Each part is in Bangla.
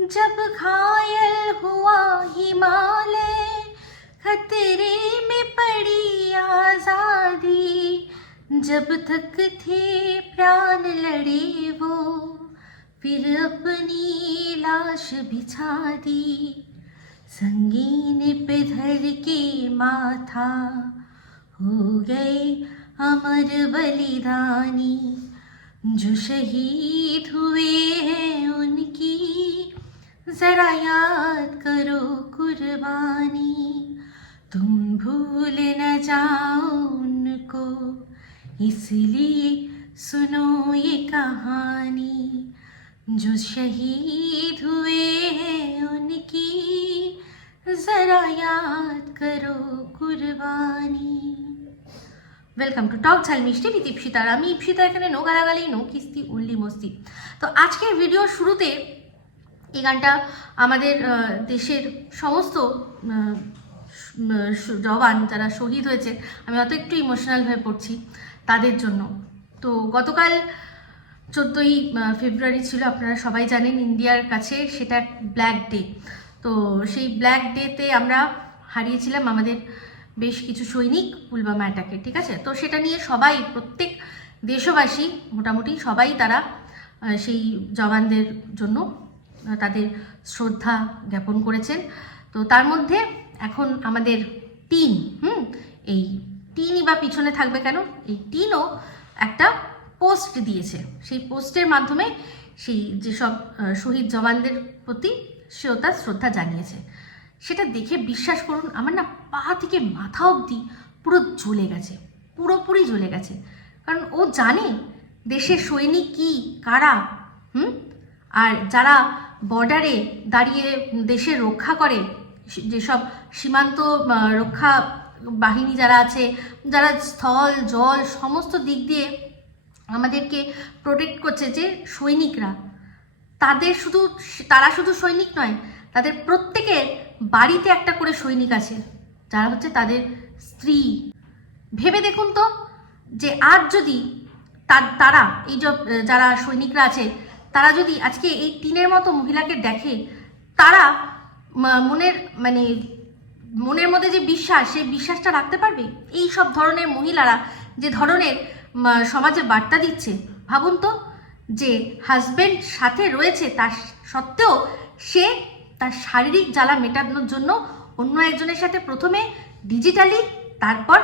जब घायल हुआ हिमालय, खतरे में पड़ी आज़ादी। जब तक थे प्राण लड़े वो, फिर अपनी लाश बिछा दी। संगीन पे धर के माथा, हो गए अमर बलिदानी। जो शहीद हुए हैं उनकी जरा याद करो कुर्बानी तुम भूल न जाओ उनको इसलिए सुनो ये कहानी जो शहीद हुए हैं उनकी जरा याद करो कुर्बानी ওয়েলকাম টু টক ঝাল মিষ্টি বিথ ইপসিতার আমি ইপসিতা এখানে নো গালাগালি নো কিস্তি উল্লি মস্তি তো আজকের ভিডিওর শুরুতে এই গানটা আমাদের দেশের সমস্ত জওয়ান যারা শহীদ হয়েছে, আমি অত একটু ইমোশনাল হয়ে পড়ছি তাদের জন্য। তো গতকাল চোদ্দোই ফেব্রুয়ারি ছিল, আপনারা সবাই জানেন ইন্ডিয়ার কাছে সেটা ব্ল্যাক ডে। তো সেই ব্ল্যাক ডেতে আমরা হারিয়েছিলাম আমাদের বেশ কিছু সৈনিক পুলবামা অ্যাটাকে, ঠিক আছে? তো সেটা নিয়ে সবাই, প্রত্যেক দেশবাসী মোটামুটি সবাই তারা সেই জওয়ানদের জন্য তাদের শ্রদ্ধা জ্ঞাপন করেছেন। তো তার মধ্যে এখন আমাদের টিন, হুম, এই টিনই বা পিছনে থাকবে কেন? এই টিনও একটা পোস্ট দিয়েছে। সেই পোস্টের মাধ্যমে সেই যেসব শহীদ জওয়ানদের প্রতি সেও তার শ্রদ্ধা জানিয়েছে। সেটা দেখে বিশ্বাস করুন, আমার না পা থেকে মাথা অবধি পুরো জ্বলে গেছে, পুরোপুরি জ্বলে গেছে। কারণ ও জানে দেশের সৈনিক কি, কারা, হুম, আর যারা বর্ডারে দাঁড়িয়ে দেশের রক্ষা করে, যেসব সীমান্ত রক্ষা বাহিনী যারা আছে, যারা স্থল, জল সমস্ত দিক দিয়ে আমাদেরকে প্রোটেক্ট করছে যে সৈনিকরা, তাদের শুধু তারা শুধু সৈনিক নয়, তাদের প্রত্যেকের বাড়িতে একটা করে সৈনিক আছে, যারা হচ্ছে তাদের স্ত্রী। ভেবে দেখুন তো, যে আজ যদি তার, তারা, এই যে যারা সৈনিকরা আছে তারা যদি আজকে এই টিনের মতো মহিলাকে দেখে, তারা মনের মানে মনের মধ্যে যে বিশ্বাস, সেই বিশ্বাসটা রাখতে পারবে? এই সব ধরনের মহিলারা যে ধরনের সমাজে বার্তা দিচ্ছে, ভাবুন তো, যে হাজবেন্ড সাথে রয়েছে, তার সত্ত্বেও সে তার শারীরিক জ্বালা মেটানোর জন্য অন্য একজনের সাথে প্রথমে ডিজিটালি তারপর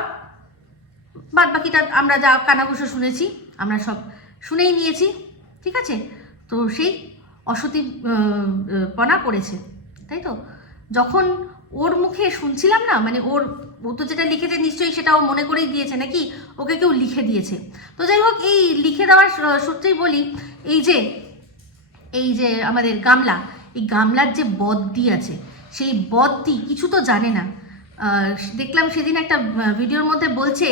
বাদ বাকিটা আমরা যা কানাঘুষো শুনেছি, আমরা সব শুনেই নিয়েছি, ঠিক আছে? তো সেই অসতী আহ, আহ, পনা করেছে তাই তো? যখন ওর মুখে শুনছিলাম না মানে ওর ও তো যেটা লিখেছে নিশ্চয়ই সেটা ও মনে করেই দিয়েছে নাকি? ওকে কেউ লিখে দিয়েছে। তো যাই হোক এই লিখে দেওয়ার সূত্রেই বলি এই যে এই যে আমাদের গামলা এই গামলার যে বদ্দি আছে সেই বদ্দি কিছু তো জানে না। দেখলাম সেদিন একটা ভিডিওর মধ্যে বলছে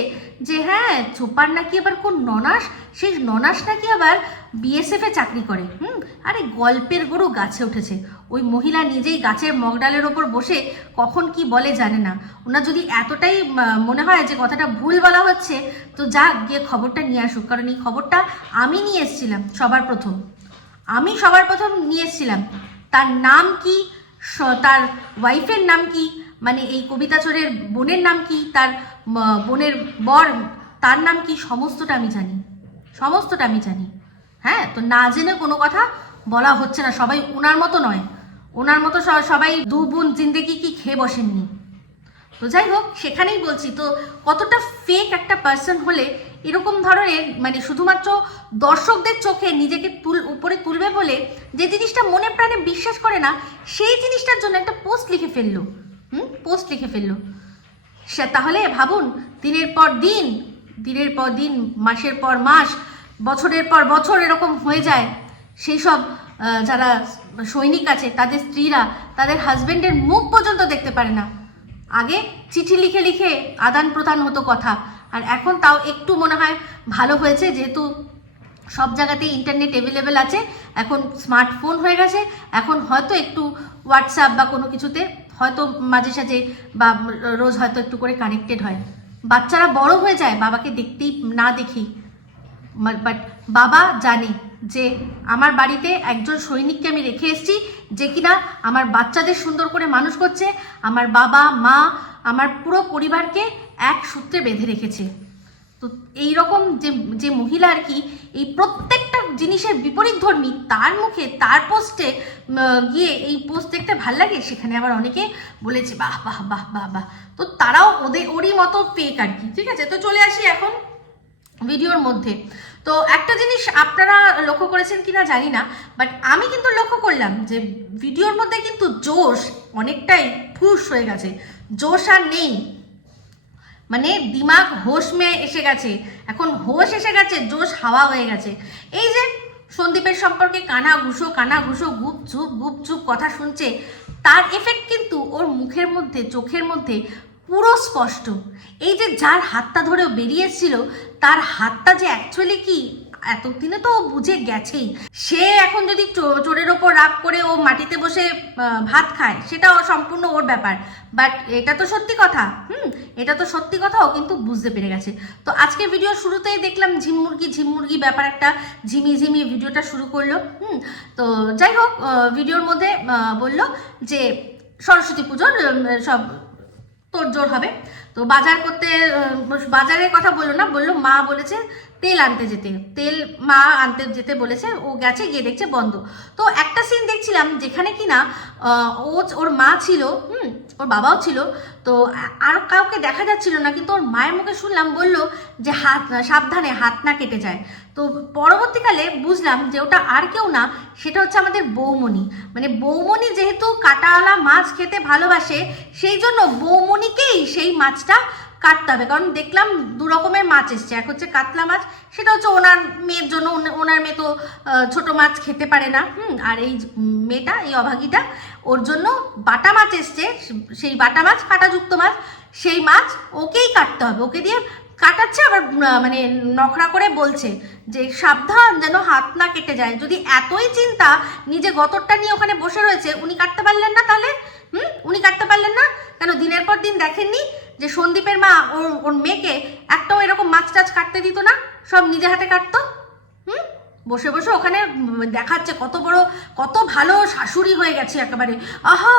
যে হ্যাঁ চোপার নাকি আবার কোন ননাস? সেই ননাস নাকি আবার বিএসএফ চাকরি করে, হুম? আরে গল্পের গরু গাছে উঠেছে। ওই মহিলা নিজেই গাছের মগডালের ওপর বসে কখন কি বলে জানে না। ওনার যদি এতটাই মনে হয় যে কথাটা ভুল বলা হচ্ছে, তো যা গিয়ে খবরটা নিয়ে আসুক। কারণ এই খবরটা আমি নিয়ে এসেছিলাম সবার প্রথম। আমি সবার প্রথম নিয়ে এসেছিলাম। তার নাম কি? তার ওয়াইফের নাম কি? মানে এই কবিতা চোরের বোনের নাম কি? তার বোনের বর, তার নাম কি? সমস্তটা আমি জানি। সমস্তটা আমি জানি। হ্যাঁ তো না জেনে কোনো কথা বলা হচ্ছে না। সবাই ওনার মতো নয়। ওনার মতো সবাই দু বোন জিন্দেগি কি খেয়ে বসেননি? তো যাই হোক, সেখানেই বলছি, তো কতটা ফেক একটা পার্সন হলে এরকম ধরনের মানে শুধুমাত্র দর্শকদের চোখে নিজেকে তুল, উপরে তুলবে বলে যে জিনিসটা মনে প্রাণে বিশ্বাস করে না, সেই জিনিসটার জন্য একটা পোস্ট লিখে ফেলল। হুম? পোস্ট লিখে ফেলল। সে তাহলে ভাবুন, দিনের পর দিন, দিনের পর দিন, মাসের পর মাস, বছরের পর বছর এরকম হয়ে যায়। সেই সব যারা সৈনিক আছে, তাদের স্ত্রীরা, তাদের হাজবেন্ডের মুখ পর্যন্ত দেখতে পারে না। আগে চিঠি লিখে লিখে আদান প্রদান হতো কথা, আর এখন তাও একটু মনে হয় ভালো হয়েছে, যেহেতু সব জায়গাতেই ইন্টারনেট অ্যাভেলেবেল আছে, এখন স্মার্টফোন হয়ে গেছে, এখন হয়তো একটু হোয়াটসঅ্যাপ বা কোনো কিছুতে হয়তো মাঝে সাঝে বা রোজ হয়তো একটু করে কানেক্টেড হয়। বাচ্চারা বড় হয়ে যায়, বাবাকে দেখতেই না দেখি। বাট বাবা জানে যে আমার বাড়িতে একজন সৈনিককে আমি রেখে এসেছি, যে কিনা আমার বাচ্চাদের সুন্দর করে মানুষ করছে, আমার বাবা, মা, আমার পুরো পরিবারকে এক সূত্রে বেঁধে রেখেছে। তো এই রকম যে যে মহিলা আর কি, এই প্রত্যেকটা জিনিসের বিপরীত ধর্মী, তার মুখে, তার পোস্টে গিয়ে এই পোস্ট দেখতে ভালো লাগে? সেখানে আবার অনেকে বলেছে, বাহ বাহ বাহ বাহ বাহ। তো তারাও ওদের ওরই মতো পেক আর কি, ঠিক আছে? তো চলে আসি এখন ভিডিওর মধ্যে। তো একটা জিনিস আপনারা লক্ষ্য করেছেন কিনা জানি না বাট আমি কিন্তু লক্ষ্য করলাম যে ভিডিওর মধ্যে কিন্তু জোশ অনেকটাই ফুস হয়ে গেছে। জোশ আর নেই। মানে দিমাগ হোশ মেয়ে এসে গেছে। এখন হোশ এসে গেছে, জোশ হাওয়া হয়ে গেছে। এই যে সন্দীপের সম্পর্কে কানা ঘুষো কানা ঘুষো গুপ চুপ গুপ কথা শুনছে, তার এফেক্ট কিন্তু ওর মুখের মধ্যে, চোখের মধ্যে পুরো স্পষ্ট। এই যে যার হাতটা ধরে বেরিয়েছিল তার হাতটা যে অ্যাকচুয়ালি কি এতদিনে তো ও বুঝে গেছেই। সে এখন যদি চোরের ওপর রাগ করে ও মাটিতে বসে ভাত খায়, সেটা সম্পূর্ণ ওর ব্যাপার। বাট এটা তো সত্যি কথা, হুম? এটা তো সত্যি কথা, ও কিন্তু বুঝতে পেরে গেছে। তো আজকে ভিডিও শুরুতেই দেখলাম ঝিমমুরগি ঝিমমুরগি ব্যাপার একটা ঝিমি ঝিমি ভিডিওটা শুরু করল, হুম? তো যাই হোক ভিডিওর মধ্যে বলল যে সরস্বতী পুজোর সব তোড়জোড় হবে। তো বাজার করতে বাজারের কথা বলল না, বলল মা বলেছে তেল আনতে যেতে, তেল মা আনতে যেতে বলেছে, ও গেছে, গিয়ে দেখছে বন্ধ। তো একটা সিন দেখছিলাম যেখানে কি না ও ওর মা ছিল, হুম, ওর বাবাও ছিল, তো আর কাউকে দেখা যাচ্ছিল না, কিন্তু ওর মায়ের মুখে শুনলাম বলল যে হাত, সাবধানে হাত না কেটে যায়। তো পরবর্তীকালে বুঝলাম যে ওটা আর কেউ না, সেটা হচ্ছে আমাদের বৌমণি। মানে বৌমণি যেহেতু কাটাওয়ালা মাছ খেতে ভালোবাসে, সেই জন্য বৌমণিকেই সেই মাছটা কাটতে হবে। কারণ দেখলাম দু রকমের মাছ এসছে। এক হচ্ছে কাতলা মাছ, সেটা হচ্ছে ওনার মেয়ের জন্য ওনার মেয়ে তো ছোটো মাছ খেতে পারে না। হুম, আর এই মেয়েটা, এই অভাগীটা, ওর জন্য বাটা মাছ এসছে। সেই বাটা মাছ, কাটাযুক্ত মাছ, সেই মাছ ওকেই কাটতে হবে। ওকে দিয়ে কাটাচ্ছে, আবার মানে নখরা করে বলছে যে, সাবধান যেন হাত না কেটে যায়। যদি এতই চিন্তা, নিজে গতরটা নিয়ে ওখানে বসে রয়েছে, উনি কাটতে পারলেন না তাহলে? হুম? উনি কাটতে পারলেন না? কেন দিনের পর দিন দেখেননি যে সন্দীপের মা ওর ওর মেয়েকে একটাও এরকম মাছ টাছ কাটতে দিত না? সব নিজে হাতে কাটতো? হুম? বসে বসে ওখানে দেখাচ্ছে কত বড়, কত ভালো শাশুড়ি হয়ে গেছে একেবারে। আহা!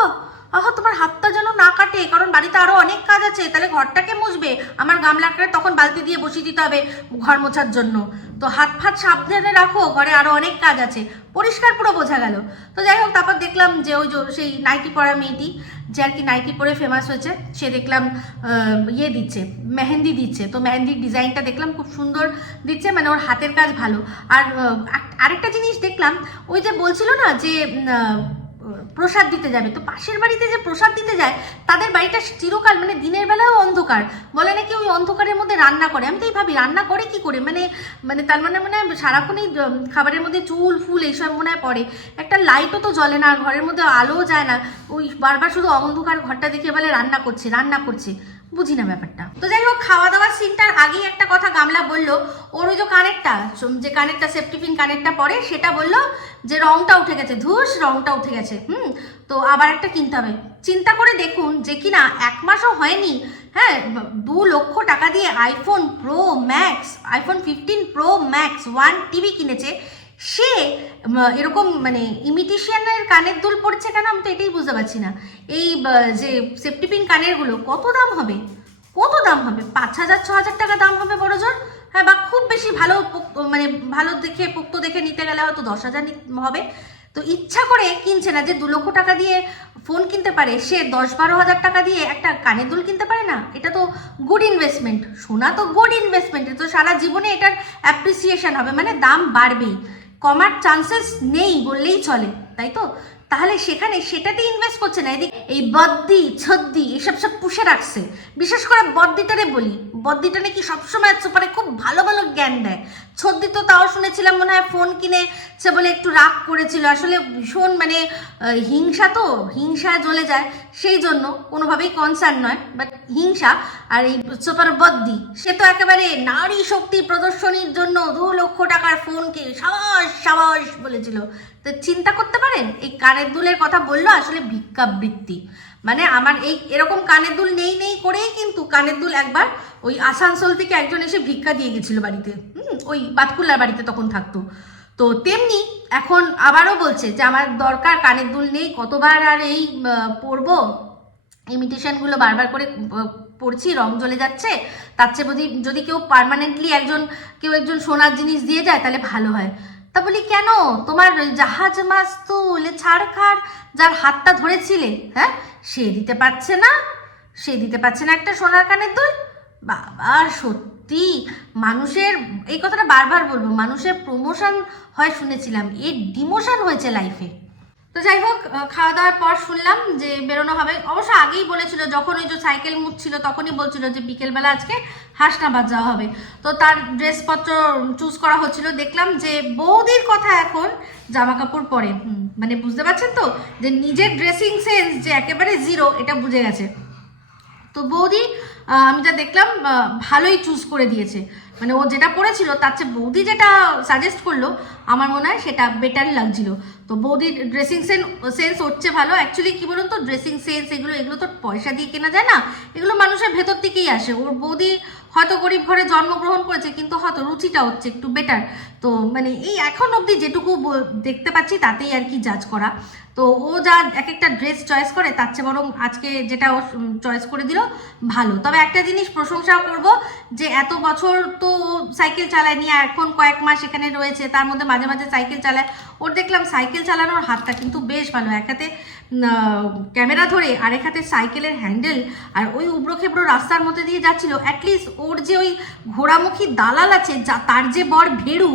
আহা, তোমার হাতটা যেন না কাটে, কারণ বাড়িতে আরও অনেক কাজ আছে, তাহলে ঘরটাকে মুছবে। আমার গামলাকে তখন বালতি দিয়ে বসিয়ে দিতে হবে ঘর মোছার জন্য। তো হাত ফাত সাবধানে রাখো, ঘরে আরও অনেক কাজ আছে। পরিষ্কার পুরো বোঝা গেল। তো যাই হোক, তারপর দেখলাম যে ওই সেই নাইটি পরা মেয়েটি, যে আর কি নাইটি পরে ফেমাস হয়েছে, সে দেখলাম ইয়ে দিচ্ছে, মেহেন্দি দিচ্ছে। তো মেহেন্দির ডিজাইনটা দেখলাম, খুব সুন্দর দিচ্ছে মানে ওর হাতের কাজ ভালো। আর আরেকটা জিনিস দেখলাম, ওই যে বলছিল না যে প্রসাদ দিতে যাবে। তো পাশের বাড়িতে যে প্রসাদ দিতে যায়, তাদের বাড়িটা চিরকাল মানে দিনের বেলাও অন্ধকার। বলে নাকি ওই অন্ধকারের মধ্যে রান্না করে। আমি তো এই ভাবি, রান্না করে কি করে? মানে মানে তার মানে মনে সারাক্ষণই খাবারের মধ্যে চুল, ফুল এইসব মনে হয় পড়ে। একটা লাইটও তো জ্বলে না ঘরের মধ্যে আলোও যায় না। ওই বারবার শুধু অন্ধকার ঘরটা দেখে বলে রান্না করছে রান্না করছে। বুঝি না ব্যাপারটা। তো যাই হোক খাওয়া দাওয়ার সিনটার আগেই একটা কথা গামলা বলল, ওর ওই যে কানেরটা যে কানেরটা সেফটিপিন কানেরটা পরে, সেটা বলল যে রংটা উঠে গেছে, ধুস, রংটা উঠে গেছে, হুম? তো আবার একটা কিনতে হবে। চিন্তা করে দেখুন যে কিনা এক মাসও হয়নি হ্যাঁ দু লক্ষ টাকা দিয়ে iPhone Pro Max iPhone fifteen Pro Max one TV কিনেছে সে এরকম মানে ইমিটেশিয়ানের কানের দুল পড়ছে কেন আমি তো এটাই বুঝতে পারছি না। এই যে সেফটিপিন কানেরগুলো কত দাম হবে? কত দাম হবে? পাঁচ হাজার, ছ হাজার টাকা দাম হবে বড় জোর? হ্যাঁ বা খুব বেশি ভালো মানে ভালো দেখে, পোক্ত দেখে নিতে গেলে হয়তো দশ হাজার হবে। তো ইচ্ছা করে কিনছে না যে দু লক্ষ টাকা দিয়ে ফোন কিনতে পারে, সে দশ বারো হাজার টাকা দিয়ে একটা কানের দুল কিনতে পারে না? এটা তো গুড ইনভেস্টমেন্ট সোনা তো গুড ইনভেস্টমেন্ট তো সারা জীবনে এটার অ্যাপ্রিসিয়েশন হবে মানে দাম বাড়বেই। কমার চান্সেস নেই বললেই চলে, তাই তো? তাহলে সেখানে সেটাতে ইনভেস্ট করছে না, এদিকে এই বদ্দি, ছদ্দি, এসব সব পুষে রাখছে। বিশেষ করে বদ্দিটারে বলি, বদ্দিটা নাকি সবসময় সুপারে খুব ভালো ভালো জ্ঞান দেয়। ছদ্দি তো তাও শুনেছিলাম মনে হয় ফোন কিনে সে বলে একটু রাগ করেছিল। আসলে ভীষণ মানে হিংসা তো হিংসা জ্বলে যায়। সেই জন্য কোনোভাবেই কনসার্ন নয় বাট হিংসা আর এই সুপার বদ্দি সে তো একেবারে নারী শক্তি প্রদর্শনীর জন্য দু লক্ষ টাকার ফোনকে সাবাস সাবাস বলেছিল। তো চিন্তা করতে পারেন, এই কানের দুলের কথা বলল আসলে ভিক্ষাবৃত্তি। মানে আমার এই এরকম কানের দুল নেই নেই করেই কিন্তু কানের দুল একবার ওই আসানসোল থেকে একজন এসে ভিক্ষা দিয়ে গেছিল বাড়িতে। হুম, ওই বাতকুল্লার বাড়িতে তখন থাকতো। তো তেমনি এখন আবারও বলছে যে, আমার দরকার কানের দুল নেই, কতবার আর এই পরবো? ইমিটেশনগুলো বারবার করে পড়ছি, রং জ্বলে যাচ্ছে, তার চেয়ে যদি যদি কেউ পার্মানেন্টলি একজন, কেউ একজন সোনার জিনিস দিয়ে যায়, তাহলে ভালো হয়। তা বলি, কেন? তোমার জাহাজ মাস্তুল ছাড় খার যার হাতটা ধরেছিলে হ্যাঁ? সে দিতে পারছে না, সে দিতে পারছে না একটা সোনার কানের দুল। বাবা, সত্যি? মানুষের, এই কথাটা বারবার বলব, মানুষের প্রমোশন হয় শুনেছিলাম, এর ডিমোশন হয়েছে লাইফে তো যাই হোক খাওয়া দাওয়ার পর শুনলাম যে বেরোনো হবে। অবশ্য আগেই বলেছিল, যখন ওই যে সাইকেল মুছছিল তখনই বলছিল যে বিকেলবেলা আজকে হাসনাবাদ যাওয়া হবে। তো তার ড্রেসপত্র চুজ করা হচ্ছিল। দেখলাম যে বৌদির কথা এখন জামা কাপড় পরে মানে বুঝতে পারছেন তো? যে নিজের ড্রেসিং সেন্স যে একেবারে জিরো এটা বুঝে গেছে। তো বৌদি আমি যা দেখলাম ভালোই চুজ করে দিয়েছে। মানে ও যেটা পড়েছিল তার চেয়ে বৌদি যেটা সাজেস্ট করল আমার মনে হয় সেটা বেটার লাগছিল। তো বৌদির ড্রেসিং সেন্স সেন্স হচ্ছে ভালো। অ্যাকচুয়ালি কী বলুন তো? ড্রেসিং সেন্স এগুলো এগুলো তো পয়সা দিয়ে কেনা যায় না। এগুলো মানুষের ভেতর থেকেই আসে। ওর বৌদি হয়তো গরিব ঘরে জন্মগ্রহণ করেছে, কিন্তু হয়তো রুচিটা হচ্ছে একটু বেটার তো মানে এই এখন অবধি যেটুকু দেখতে পাচ্ছি, তাতেই আর কি জাজ করা। তো ও যা এক একটা ড্রেস চয়েস করে, তার চেয়ে বরং আজকে যেটা ও চয়েস করে দিল, ভালো। তবে একটা জিনিস প্রশংসা করব, যে এত বছর তো সাইকেল চালায়নি এখন কয়েক মাস এখানে রয়েছে, তার মধ্যে মাঝে মাঝে সাইকেল চালায়। ওর দেখলাম সাইকেল চালানোর হাতটা কিন্তু বেশ ভালো। এক হাতে ক্যামেরা ধরে আর এক হাতে সাইকেলের হ্যান্ডেল। আর ওই উবড়ো খেবড়ো রাস্তার মধ্যে দিয়ে যাচ্ছিল অ্যাটলিস্ট ওর যে ওই ঘোড়ামুখী দালাল আছে, যা, তার যে বর ভেড়ু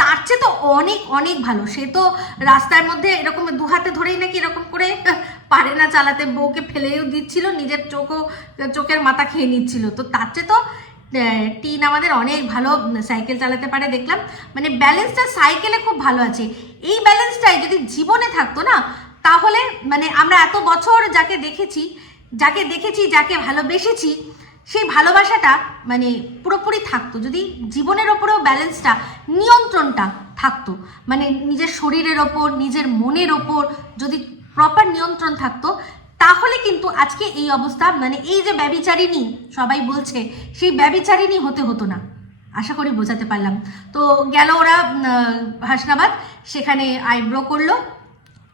তার চেয়ে তো অনেক অনেক ভালো। সে তো রাস্তার মধ্যে এরকম দু হাতে ধরেই নাকি এরকম করে, পারে না চালাতে, বউকে ফেলেও দিচ্ছিল, নিজের চোখও, চোখের মাথা খেয়ে নিচ্ছিল। তো তার চেয়ে তো টিন আমাদের অনেক ভালো সাইকেল চালাতে পারে, দেখলাম। মানে ব্যালেন্সটা সাইকেলে খুব ভালো আছে। এই ব্যালেন্সটাই যদি জীবনে থাকতো না, তাহলে মানে আমরা এত বছর যাকে দেখেছি যাকে দেখেছি, যাকে ভালোবেসেছি, সেই ভালোবাসাটা মানে পুরোপুরি থাকতো। যদি জীবনের ওপরেও ব্যালেন্সটা নিয়ন্ত্রণটা থাকতো মানে নিজের শরীরের ওপর, নিজের মনের ওপর যদি প্রপার নিয়ন্ত্রণ থাকতো তাহলে কিন্তু আজকে এই অবস্থা মানে এই যে ব্যবিচারিণী, সবাই বলছে, সেই ব্যবিচারিণী হতে হতো না। আশা করি বোঝাতে পারলাম। তো গেল ওরা হাসনাবাদ, সেখানে আইব্রো করল,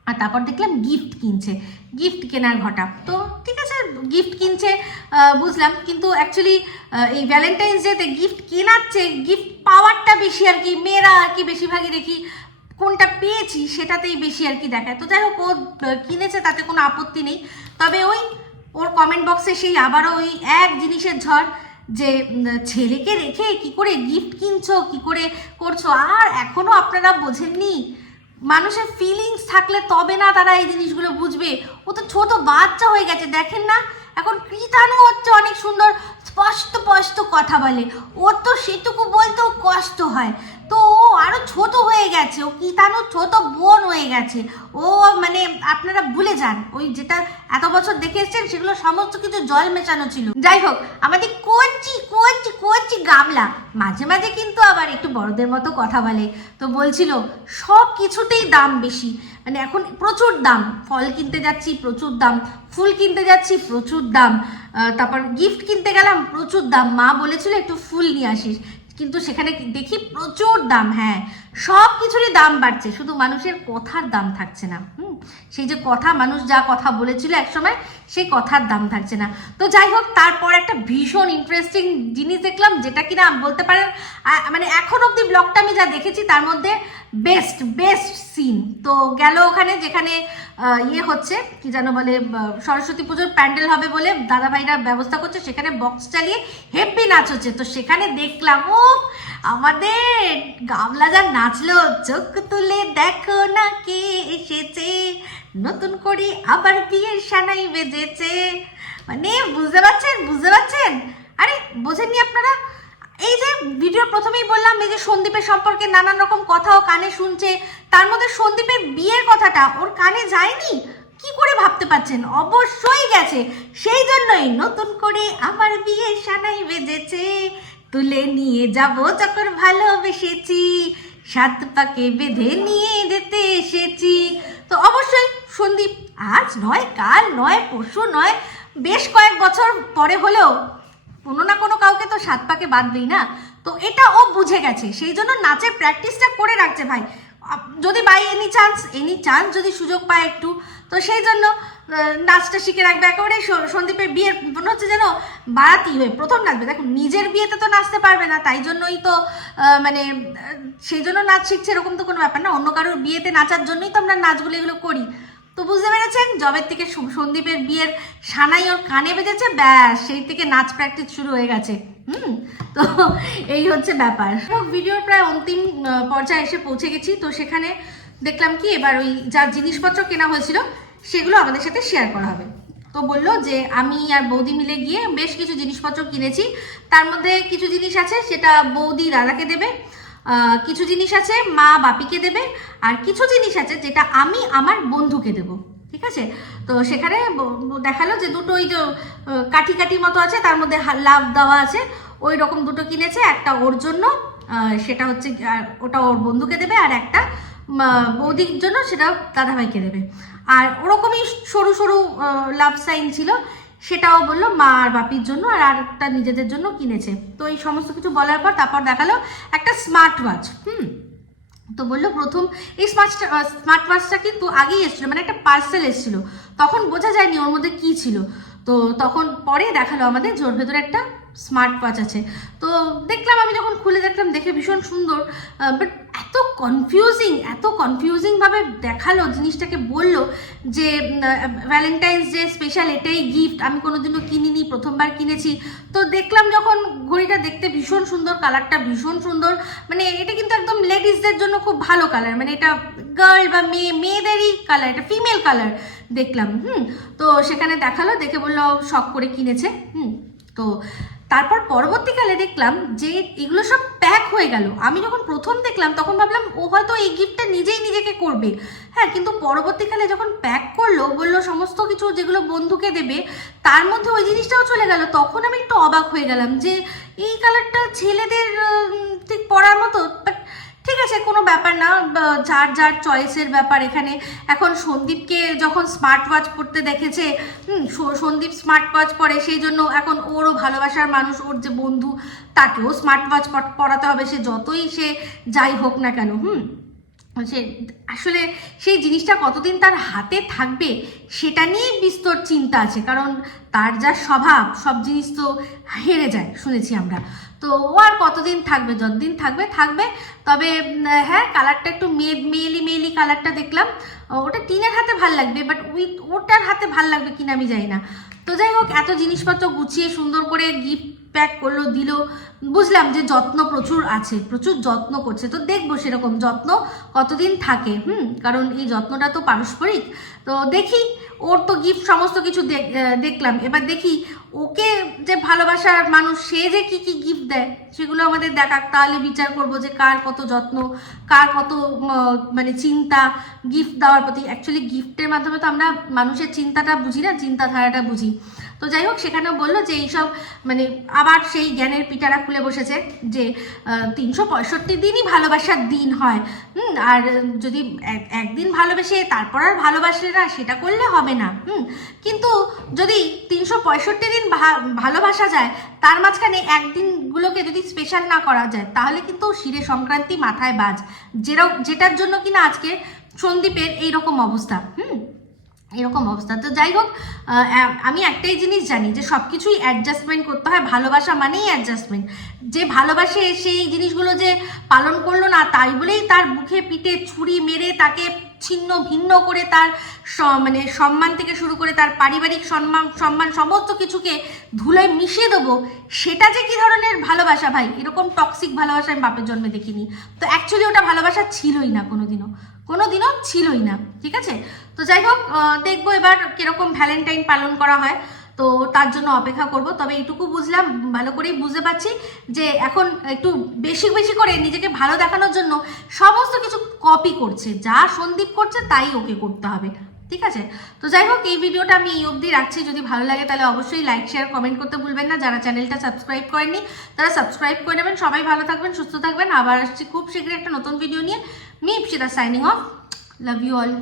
আর তারপর দেখলাম গিফট কিনছে। গিফট কেনার ঘটা। তো ঠিক আছে, গিফট কিনছে বুঝলাম। কিন্তু অ্যাকচুয়ালি এই ভ্যালেন্টাইন্স ডেতে গিফট কেনাচ্ছে গিফট পাওয়ারটা বেশি আর কি, মেয়েরা আর কি বেশিরভাগই দেখি কোনটা পেয়েছি সেটাতেই বেশি আর কি দেখায়। তো যাই হোক, ও কিনেছে, তাতে কোনো আপত্তি নেই। তবে ওই, ওর কমেন্ট বক্সে সেই আবারও ওই এক জিনিসের ঝড় যে ছেলেকে রেখে কি করে গিফট কিনছো, কি করে করছ, আর এখনও আপনারা বোঝেননি। মানুষের ফিলিংস থাকলে তবে না তারা এই জিনিসগুলো বুঝবে। ও তো ছোট বাচ্চা হয়ে গেছে, দেখেন না? এখন কৃতানু হচ্ছে অনেক সুন্দর, স্পষ্ট স্পষ্ট কথা বলে। ওর তো সেটুকু বলতেও কষ্ট হয়। তো ও আরও ছোট হয়ে গেছে, ও কীটানু ছোট বোন হয়ে গেছে। ও মানে আপনারা ভুলে যান, ওই যেটা এত বছর দেখে এসছেন সেগুলো সমস্ত কিছু জল মেশানো ছিল। যাই হোক, আমাদের কচি কচি কচি গামলা, মাঝে মাঝে কিন্তু আবার একটু বড়দের মতো কথা বলে। তো বলছিল, সব কিছুতেই দাম বেশি। মানে এখন প্রচুর দাম, ফল কিনতে যাচ্ছি, প্রচুর দাম, ফুল কিনতে যাচ্ছি, প্রচুর দাম। তারপর গিফট কিনতে গেলাম, প্রচুর দাম। মা বলেছিল, একটু ফুল নিয়ে আসিস। কিন্তু সেখানে দেখি প্রচুর দাম হ্যাঁ। সব কিছুরই দাম বাড়ছে, শুধু মানুষের কথার দাম থাকছে না, হুম? সেই যে কথা, মানুষ যা কথা বলেছিল একসময়, সেই কথার দাম থাকছে না। তো যাই হোক, তারপর একটা ভীষণ ইন্টারেস্টিং জিনিস দেখলাম, যেটা কিনা বলতে পারেন মানে এখন অবধি ব্লগটা আমি যা দেখেছি, তার মধ্যে বেস্ট বেস্ট সিন তো গেল ওখানে যেখানে ইয়ে হচ্ছে, কি যেন বলে সরস্বতী পুজোর প্যান্ডেল হবে বলে দাদাভাইরা ব্যবস্থা করছে, সেখানে বক্স চালিয়ে হেপি নাচ হচ্ছে। তো সেখানে দেখলাম ও আমাদের গামলা যা নাচলো, চোখ তুলে দেখো না কে এসেছে। নতুন করে আবার বিয়ের সানাই বেজেছে। মানে বুঝতে পারছেন বুঝতে পারছেন? আরে, বোঝেননি আপনারা? এই যে ভিডিও প্রথমেই বললাম, এই যে সন্দীপের সম্পর্কে নানান রকম কথাও কানে শুনছে, তার মধ্যে সন্দীপের বিয়ের কথাটা ওর কানে যায়নি? কি করে ভাবতে পারছেন? অবশ্যই গেছে। সেই জন্যই নতুন করে আমার বিয়ে সানাই বেজেছে। তুলে নিয়ে যাব যখন ভালোবেসেছি। সাত পাকে বেঁধে নিয়ে যেতে এসেছি। তো অবশ্যই সন্দীপ, আজ নয়, কাল নয়, পরশু নয়, বেশ কয়েক বছর পরে হলেও কোনো না কোনো কাউকে তো সাত পাকে বাঁধবেই না। তো এটা ও বুঝে গেছে, সেই জন্য নাচের প্র্যাকটিসটা করে রাখছে ভাই। যদি by any chance any chance যদি সুযোগ পায় একটু, তো সেই জন্য নাচটা শিখে রাখবে। একেবারে সন্দীপের বিয়ের মনে হচ্ছে যেন বাড়াতি হয়ে, প্রথম নাচবে। দেখো, নিজের বিয়েতে তো নাচতে পারবে না, তাই জন্যই তো মানে সেই জন্য নাচ শিখছে এরকম তো কোনো ব্যাপার না। অন্য কারোর বিয়েতে নাচার জন্যই তো আমরা নাচগুলো এগুলো করি। তো বুঝতে পেরেছেন? জবের থেকে সন্দীপের বিয়ের সানাই ওর কানে বেজেছে, ব্যাস, সেই থেকে নাচ প্র্যাকটিস শুরু হয়ে গেছে। হুম? তো এই হচ্ছে ব্যাপার। ভিডিওর প্রায় অন্তিম পর্যায়ে এসে পৌঁছে গেছি। তো সেখানে দেখলাম কি, এবার ওই যা জিনিসপত্র কেনা হয়েছিল, সেগুলো আমাদের সাথে শেয়ার করা হবে। তো বলল যে, আমি আর বৌদি মিলে গিয়ে বেশ কিছু জিনিসপত্র কিনেছি। তার মধ্যে কিছু জিনিস আছে, সেটা বৌদি দাদাকে দেবে। কিছু জিনিস আছে মা বাপিকে দেবে আর কিছু জিনিস আছে যেটা আমি আমার বন্ধুকে দেবো, ঠিক আছে? তো সেখানে দেখাল যে দুটো ওই যে কাঠি কাঠি মতো আছে, তার মধ্যে লাভ দেওয়া আছে, ওই রকম দুটো কিনেছে, একটা ওর জন্য সেটা হচ্ছে ওটা ওর বন্ধুকে দেবে আর একটা বৌদির জন্য সেটা দাদাভাইকে দেবে। আর ওরকমই সরু সরু লাভ সাইন ছিল সেটাও বলল মা আর বাপির জন্য আর আরেকটা নিজেদের জন্য কিনেছে। তো এই সমস্ত কিছু বলার পর তারপর দেখাল একটা স্মার্ট ওয়াচ হুম? তো বলল প্রথম এই স্মার্টটা স্মার্ট ওয়াচটা কিন্তু আগেই এসেছিল মানে একটা পার্সেল এসেছিল। তখন বোঝা যায়নি ওর মধ্যে কী ছিল। তো তখন পরে দেখাল আমাদের জোর ভেতরে একটা স্মার্ট ওয়াচ আছে। তো দেখলাম, আমি যখন খুলে দেখলাম, দেখে ভীষণ সুন্দর বাট এত কনফিউজিং এত কনফিউজিংভাবে দেখাল, জিনিসটাকে বলল যে ভ্যালেন্টাইন্স ডে স্পেশাল এটাই গিফট আমি কোনোদিনও কিনিনি, প্রথমবার কিনেছি। তো দেখলাম যখন ঘড়িটা দেখতে ভীষণ সুন্দর কালারটা ভীষণ সুন্দর মানে এটা কিন্তু একদম লেডিসদের জন্য খুব ভালো কালার মানে এটা গার্ল বা মেয়ে, মেয়েদেরই কালার এটা ফিমেল কালার দেখলাম, হুম। তো সেখানে দেখাল, দেখে বলল, শখ করে কিনেছে। হুম। তো তারপর পরবর্তীকালে দেখলাম যে এগুলো সব প্যাক হয়ে গেল। আমি যখন প্রথম দেখলাম, তখন ভাবলাম, ও হয়তো এই গিফটটা নিজেই নিজেকে করবে। হ্যাঁ কিন্তু পরবর্তীকালে যখন প্যাক করল, বলল সমস্ত কিছু যেগুলো বন্ধুকে দেবে, তার মধ্যে ওই জিনিসটাও চলে গেল। তখন আমি একটু অবাক হয়ে গেলাম যে এই কালারটা ছেলেদের ঠিক পরার মতো বাট ঠিক আছে, কোনো ব্যাপার না যার যার চয়েসের ব্যাপার এখানে। এখন সন্দীপকে যখন স্মার্ট ওয়াচ পরতে দেখেছে সন্দীপ স্মার্ট ওয়াচ পরে সেই জন্য এখন ওরও ভালোবাসার মানুষ, ওর যে বন্ধু, তাকেও স্মার্ট ওয়াচ পরাতে হবে, সে যতই সে যাই হোক না কেন, হুম। সে, আসলে সেই জিনিসটা কতদিন তার হাতে থাকবে, সেটা নিয়েই বিস্তর চিন্তা আছে, কারণ তার যা স্বভাব, সব জিনিস তো হেরে যায়, শুনেছি আমরা। তো ও আর কতদিন থাকবে? যতদিন থাকবে থাকবে। তবে হ্যাঁ কালারটা একটু মেলি মেয়েলি কালারটা দেখলাম। ওটা টিনের হাতে ভালো লাগবে বাট উইথ ওটার হাতে ভালো লাগবে কিনা আমি জানি না। তো যাই হোক, এত জিনিসপত্র গুছিয়ে সুন্দর করে গিফট প্যাক করল, দিল। বুঝলাম যে যত্ন প্রচুর আছে, প্রচুর যত্ন করছে। তো দেখব সেরকম যত্ন কতদিন থাকে, হুম? কারণ এই যত্নটা তো পারস্পরিক। তো দেখি, ওর তো গিফট সমস্ত কিছু দেখ- দেখলাম। এবার দেখি, ওকে যে ভালোবাসার মানুষ, সে যে কি কি গিফট দেয়, সেগুলো আমাদের দেখাক তাহলে বিচার করব যে কার কত যত্ন, কার কত মানে চিন্তা গিফট দেওয়ার প্রতি। অ্যাকচুয়ালি গিফটের মাধ্যমে তো আমরা মানুষের চিন্তাটা বুঝি না, চিন্তাধারাটা বুঝি। তো যাই হোক, সেখানেও বলল যে এইসব মানে আবার সেই জ্ঞানের পিটারা খুলে বসেছে যে তিনশো পঁয়ষট্টি দিনই ভালোবাসার দিন হয়। হুম, আর যদি এক- একদিন ভালোবেসে তারপর আর ভালোবাসে না, সেটা করলে হবে না। হুম, কিন্তু যদি তিনশো পঁয়ষট্টি দিন ভালোবাসা যায়, তার মাঝখানে একদিনগুলোকে যদি স্পেশাল না করা যায়, তাহলে কিন্তু শিরে সংক্রান্তি মাথায় বাজ। যেটা যেটার জন্য কিনা আজকে সন্দীপের এইরকম অবস্থা। হুম এরকম অবস্থা। তো যাই হোক আমি একটাই জিনিস জানি যে সব কিছুই অ্যাডজাস্টমেন্ট করতে হয়, ভালোবাসা মানেই অ্যাডজাস্টমেন্ট যে ভালোবাসে সেই জিনিসগুলো যে পালন করল না, তাই বলেই তার বুকে পিঠে ছুরি মেরে তাকে ছিন্ন ভিন্ন করে তার মানে সম্মান থেকে শুরু করে তার পারিবারিক সম্মান সম্মান সমস্ত কিছুকে ধুলোয় মিশিয়ে দেবো, সেটা যে কি ধরনের ভালোবাসা ভাই? এরকম টক্সিক ভালোবাসা আমি বাপের জন্মে দেখিনি। তো অ্যাকচুয়ালি ওটা ভালোবাসা ছিলই না কোনোদিনও। কোনোদিনও ছিলই না, ঠিক আছে? তো যাই হোক দেখব এবার কীরকম ভ্যালেন্টাইন পালন করা হয়। তো তার জন্য অপেক্ষা করব। তবে এইটুকু বুঝলাম, ভালো করেই বুঝতে পারছি যে এখন একটু বেশি বেশি করে নিজেকে ভালো দেখানোর জন্য সমস্ত কিছু কপি করছে। যা সন্দীপ করছে তাই ওকে করতে হবে। ঠিক আছে? তো যাই হোক, এই ভিডিওটা আমি এই অবধি রাখছি। যদি ভালো লাগে তাহলে অবশ্যই লাইক শেয়ার কমেন্ট করতে ভুলবেন না। যারা চ্যানেলটা সাবস্ক্রাইব করেননি, তারা সাবস্ক্রাইব করে নেবেন। সবাই ভালো থাকবেন, সুস্থ থাকবেন। আবার আসছি খুব শীঘ্রই একটা নতুন ভিডিও নিয়ে। Me Ipsita signing off love you all